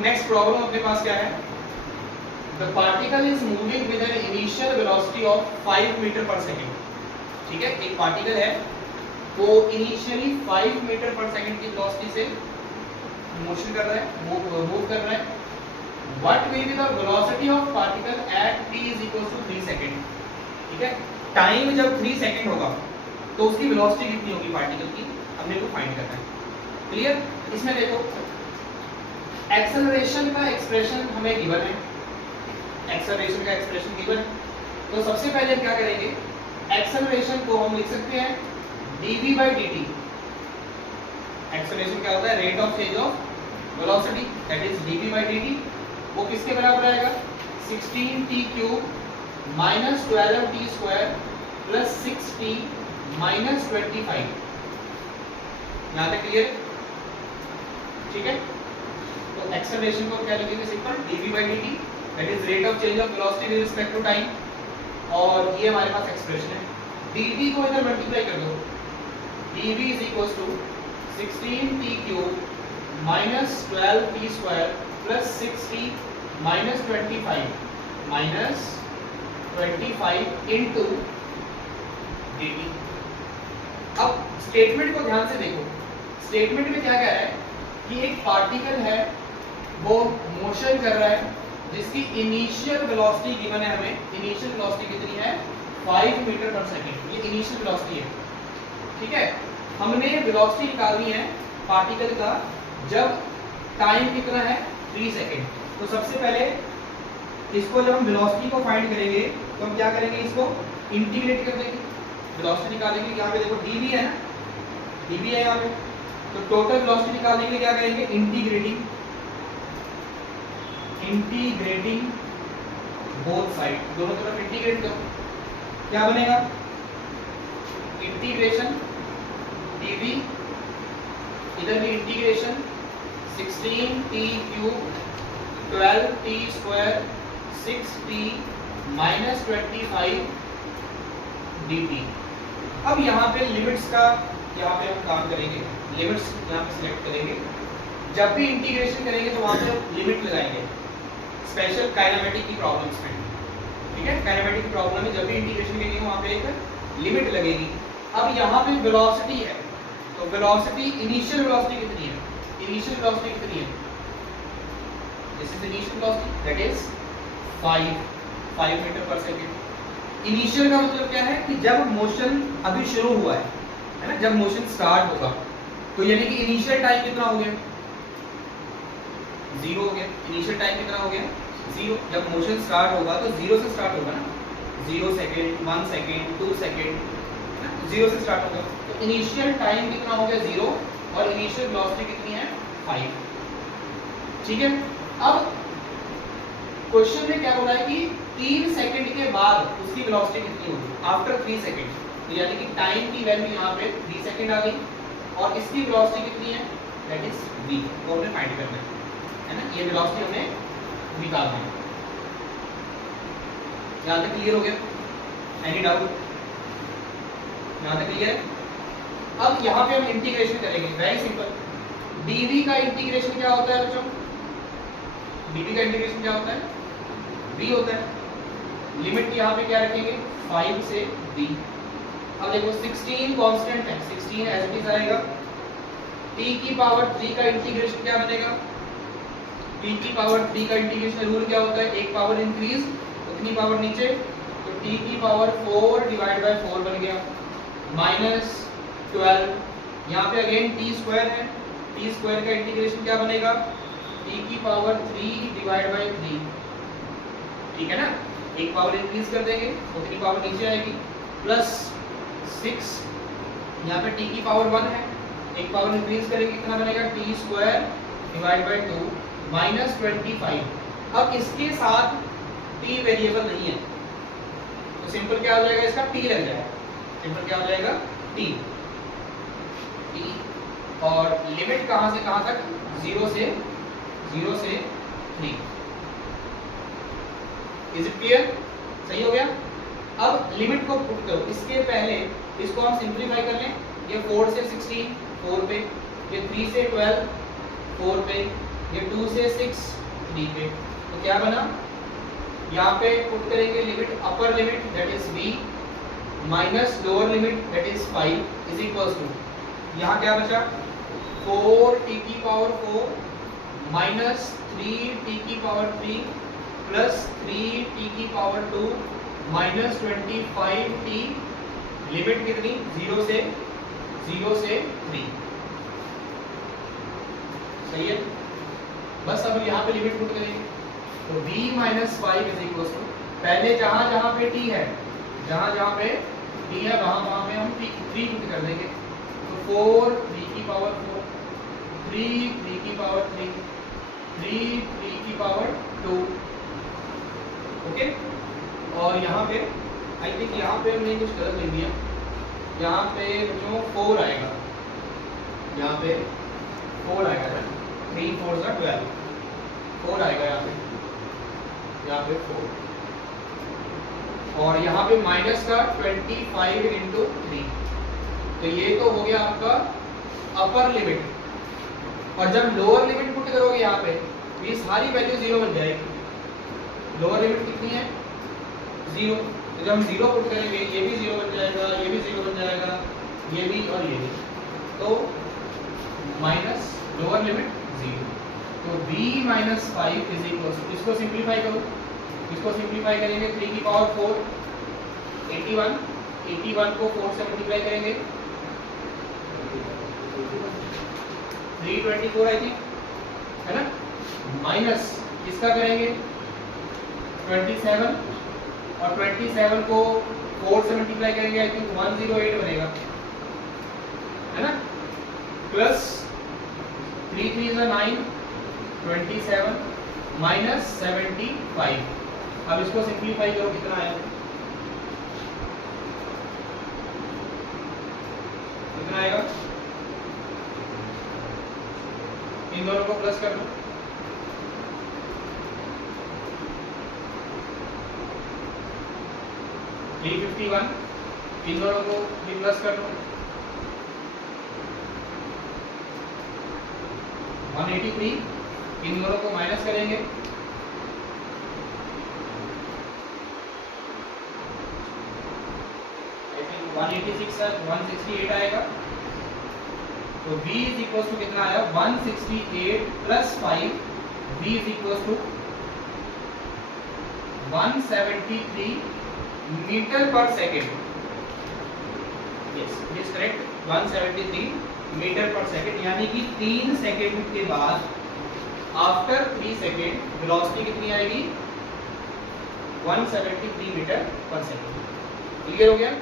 Next problem अपने पास क्या है, the particle is moving with an initial velocity of 5 metre per second. ठीक है, एक पार्टिकल है वो इनिशियली 5 मीटर पर सेकेंड की वेलोसिटी से मोशन कर रहा है, मूव कर रहा है। What will be the velocity of particle at t is equal to 3 second. ठीक है, टाइम जब 3 सेकेंड होगा तो उसकी वेलोसिटी कितनी होगी पार्टिकल की, हमने को फाइंड करना है। क्लियर? इसमें देखो एक्सेलरेशन का एक्सप्रेशन हमें गिवन है, एक्सेलरेशन का एक्सप्रेशन गिवन है। तो सबसे पहले हम क्या करेंगे, एक्सेलरेशन को हम लिख सकते हैं dv/dt। एक्सेलरेशन क्या होता है, rate of change of velocity, that is dv/dt। वो किसके बराबर आएगा, 16t³ - 12t² + 6t - 25। यहां तक क्लियर? ठीक है, तो एक्सेलरेशन को क्या लिखेंगे, simple dv/dt, that is rate of change of velocity with respect to time. और ये हमारे पास एक्सप्रेशन है, dt को इधर मल्टीप्लाई कर दो, dv is equal to 16t³ - 12t² + 6t - 25 into dt। अब स्टेटमेंट को ध्यान से देखो, स्टेटमेंट में क्या कह रहा है कि एक पार्टिकल है वो मोशन कर रहा है जिसकी इनिशियल वेलोसिटी गिवन है हमें, इनिशियल वेलोसिटी कितनी है, 5 मीटर पर सेकेंड, ये इनिशियल वेलोसिटी है। ठीक है, हमने वेलोसिटी निकालनी है पार्टिकल का जब टाइम कितना है, 3 सेकेंड। तो सबसे पहले इसको जब हम वेलोसिटी को फाइंड करेंगे तो हम क्या करेंगे, इसको इंटीग्रेट कर देंगे, वेलोसिटी निकालेंगे। यहाँ पे देखो dv है ना, dv है यहाँ पे, तो टोटल वेलोसिटी निकालने के लिए क्या करेंगे, इंटीग्रेटिंग बोथ साइड, दोनों तरफ इंटीग्रेट करो, क्या बनेगा, इंटीग्रेशन dv, इधर भी integration 16t³ 12t² 6t - 25 dt। अब यहाँ पे लिमिट्स का, यहाँ पे हम काम करेंगे, लिमिट्स यहाँ पे सिलेक्ट करेंगे। जब भी इंटीग्रेशन करेंगे तो वहाँ पे लिमिट लगाएंगे, स्पेशल काइनेमेटिक की प्रॉब्लम्स में। ठीक है, काइनेमेटिक की प्रॉब्लम में जब भी इंटीग्रेशन करेंगे वहाँ पे एक लिमिट लगेगी। अब यहाँ पे वेलोसिटी है, तो वेलोसिटी, इनिशियल वेलोसिटी कितनी है, इनिशियल वेलोसिटी कितनी है, this is initial velocity, that is 5 metre per second. Initial का मतलब क्या है कि जब मोशन अभी शुरू हुआ है ना, जब मोशन स्टार्ट होगा, तो यानी कि इनिशियल टाइम कितना हो गया, 0 हो गया। इनिशियल टाइम कितना हो गया, 0। जब मोशन स्टार्ट होगा तो 0 से स्टार्ट होगा ना, 0 सेकेंड, 1 सेकेंड, 2 सेकेंड, 0 से स्टार्ट होगा। तो इनिशियल टाइम कितना हो गया, 0, और इनिशियल वेलोसिटी कितनी है, 5। ठीक है, अब क्वेश्चन में क्या बोला है कि 3 सेकंड के बाद उसकी वेलोसिटी कितनी होगी, आफ्टर 3 सेकंड। तो यानी कि टाइम की वैल्यू यहाँ पे 3 सेकंड आ गई, और इसकी वेलोसिटी कितनी है, दैट इज v, वो हमने फाइंड करना है ना, ये वेलोसिटी हमें निकालना है। यहाँ तक क्लियर हो गया, एनी डाउट? यहाँ तक क्लियर है? अब यहाँ पे हम इंटीग्रेशन करेंगे, वेरी सिंपल। dv का इंटीग्रेशन क्या होता है बच्चों, dv का इंटीग्रेशन क्या होता है, v होता है। लिमिट यहाँ पे क्या रखेंगे, 5 से v। अब देखो 16 कांस्टेंट है, 16 एज इट इज आएगा। t³ का इंटीग्रेशन क्या बनेगा, t³ का इंटीग्रेशन रूल क्या होता है, एक पावर इंक्रीज उतनी पावर नीचे, तो t⁴ डिवाइड बाय 4 बन गया, -12। यहाँ पे अगेन t² है, t² का इंटीग्रेशन क्या बनेगा, t³ डिवाइड बाय 3। ठीक है ना, एक पावर इंक्रीज कर देंगे उतनी पावर नीचे आएगी, +6। यहाँ पे t⁴ है, एक पावर इंक्रीज करेंगे कितना बनेगा, t² डिवाइड बाय 2 -25। अब इसके साथ t वेरिएबल नहीं है, तो सिंपल क्या हो जाएगा, इसका t लग जाएगा, सिंपल क्या हो जाएगा, t। और लिमिट कहां से कहां तक, 0 से 3। Is it clear? सही हो गया। अब लिमिट को पुट करो, इसके पहले इसको हम सिंपलीफाई कर लें। ये 4 से 16 4 पे, ये 3 से 12 4 पे, ये 2 से 6 3 पे, तो क्या बना, यहाँ पे पुट करेंगे limit, upper limit that is v minus lower limit that is 5 is equal to, यहाँ क्या बचा 4t की पावर 4 माइनस 3t की पावर 3 प्लस 3t की पावर 2 माइनस 25t, लिमिट कितनी 0 से 3, सही है। बस अब यहाँ पे लिमिट पुट करेंगे, तो v minus 5 is equal to, पहले जहां जहां पे t है, जहां पे t है वहां पे हम 3 पुट कर देंगे, तो 4 3 की पावर 4, 3 3 की पावर 3, 3 3 की पावर 2, ओके। और यहाँ पे आई थिंक यहाँ पे हमने कुछ गलत लिख दिया, यहाँ पे जो 4 आएगा, यहाँ पे 4 आएगा, 3 4 12, 4 आएगा यहाँ पे 4, और यहाँ पे माइनस का 25 इंटू 3, तो ये तो हो गया आपका अपर लिमिट। और जब लोअर लिमिट पुट करोगे यहाँ पे ये सारी वैल्यू 0 बन जाएगी। लोअर लिमिट कितनी है 0, तो जब हम 0 पुट करेंगे ये भी 0 बन जाएगा, ये भी 0 बन जाएगा, ये भी और ये भी, तो माइनस लोअर लिमिट 0, तो v minus 5 is equal to, इसको सिंप्लीफाई करो, इसको सिंप्लीफाई करेंगे 3 की पावर 4 81, 81 को 4 से मल्टीप्लाई करेंगे 324 आई थिंक, है ना, माइनस इसका करेंगे 27, और 27 को 4 से मल्टीप्लाई करेंगे आई थिंक 108 बनेगा, है ना, प्लस 3 3 is 9, 27 माइनस 75। अब इसको सिंप्लीफाई करो, कितना आया, कितना आएगा, इन दोनों को प्लस कर दो, 351, इन दोनों को भी प्लस कर दो, 183, इन दोनों को माइनस करेंगे, आई थिंक 186 है, 168 आएगा, तो v इज इक्वल टू कितना आया 168 plus 5, v is equal to 173 metre per second, yes it is correct, 173 metre per second, यानी कि 3 सेकेंड के बाद आफ्टर 3 सेकेंड वेलोसिटी कितनी आएगी 173 मीटर पर सेकेंड। क्लियर हो गया।